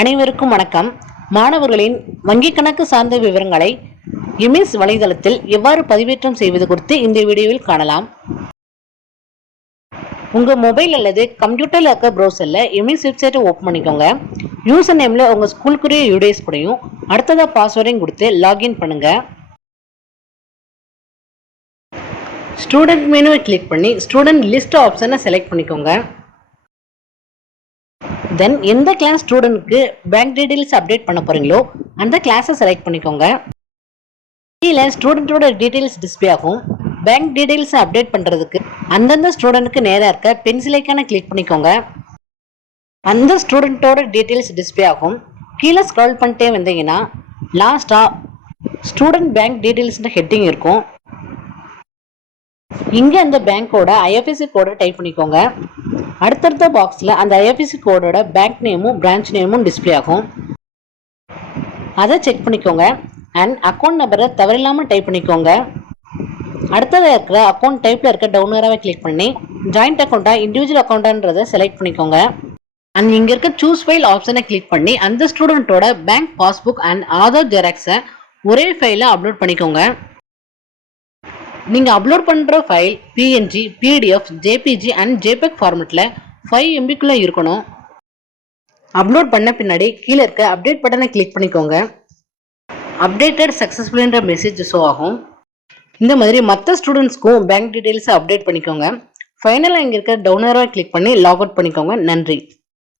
அனைவருக்கும் வணக்கம். மாணவர்களின் வங்கிக் கணக்கு சார்ந்த விவரங்களை இமிஸ் வலைதளத்தில் எவ்வாறு பதிவேற்றம் செய்வது குறித்து இந்த வீடியோவில் காணலாம். உங்க மொபைல் அல்லது கம்ப்யூட்டர்ல இருக்க ப்ரௌசர்ல எமிஸ் வெப்சைட்டை ஓப்பன் பண்ணிக்கோங்க. யூசர் நேம்ல உங்க ஸ்கூலுக்குரிய யூடேஸ் கூடயும் அடுத்ததா பாஸ்வேர்டையும் கொடுத்து லாகின் பண்ணுங்க. ஸ்டூடெண்ட் மெனுவை கிளிக் பண்ணி ஸ்டூடெண்ட் லிஸ்ட் ஆப்ஷனை செலக்ட் பண்ணிக்கோங்க. தென் எந்த கிளாஸ் ஸ்டூடெண்ட்க்கு பேங்க் டீடைல்ஸ் அப்டேட் பண்ண போறீங்களோ அந்த கிளாஸை செலக்ட் பண்ணிக்கோங்க. கீழே ஸ்டூடெண்ட்டோட டீடைல்ஸ் டிஸ்பிளே ஆகும். பேங்க் டீடைல்ஸை அப்டேட் பண்ணுறதுக்கு அந்தந்த ஸ்டூடெண்ட்டுக்கு நேராக இருக்க பென்சிலைக்கான கிளிக் பண்ணிக்கோங்க. அந்த ஸ்டூடெண்ட்டோட டீட்டெயில்ஸ் டிஸ்பிளே ஆகும். கீழே ஸ்க்ரால் பண்ணிட்டே வந்தீங்கன்னா லாஸ்ட்டாக ஸ்டூடெண்ட் பேங்க் டீடைல்ஸ்னு ஹெட்டிங் இருக்கும். இங்கே அந்த பேங்க்கோட ஐஎஃப்எஸ்சி கோடை டைப் பண்ணிக்கோங்க. அடுத்தடுத்த பாக்ஸில் அந்த ஐஎஃப்எஸ்சி கோடோட பேங்க் நேமும் பிரான்ச் நேமும் டிஸ்பிளே ஆகும். அதை செக் பண்ணிக்கோங்க. அண்ட் அக்கௌண்ட் நம்பரை தவறில்லாமல் டைப் பண்ணிக்கோங்க. அடுத்ததாக இருக்கிற அக்கௌண்ட் டைப்பில் இருக்க டவுனராகவே கிளிக் பண்ணி ஜாயிண்ட் அக்கௌண்ட்டாக இண்டிவிஜுவல் அக்கௌண்ட்டான்றதை செலக்ட் பண்ணிக்கோங்க. அண்ட் இங்கே இருக்க சூஸ் ஃபைல் ஆப்ஷனை கிளிக் பண்ணி அந்த ஸ்டூடெண்ட்டோட பேங்க் பாஸ்புக் அண்ட் ஆதார் ஜெராக்ஸை ஒரே ஃபைலில் அப்லோட் பண்ணிக்கோங்க. நீங்கள் அப்லோட் பண்ணுற file PNG PDF JPG and JPEG ஃபார்மெட்டில் five எம்பிக்குள்ளே இருக்கணும். அப்லோட் பண்ண பின்னாடி கீழே இருக்க அப்டேட் பட்டனை கிளிக் பண்ணிக்கோங்க. அப்டேட்டட் சக்ஸஸ்ஃபுல்ன்ற மெசேஜ் ஷோ ஆகும். இந்த மாதிரி மற்ற ஸ்டூடெண்ட்ஸ்க்கும் பேங்க் டீட்டெயில்ஸை அப்டேட் பண்ணிக்கோங்க. ஃபைனலாக இங்கே இருக்க டவுனராக கிளிக் பண்ணி லாக் அவுட் பண்ணிக்கோங்க. நன்றி.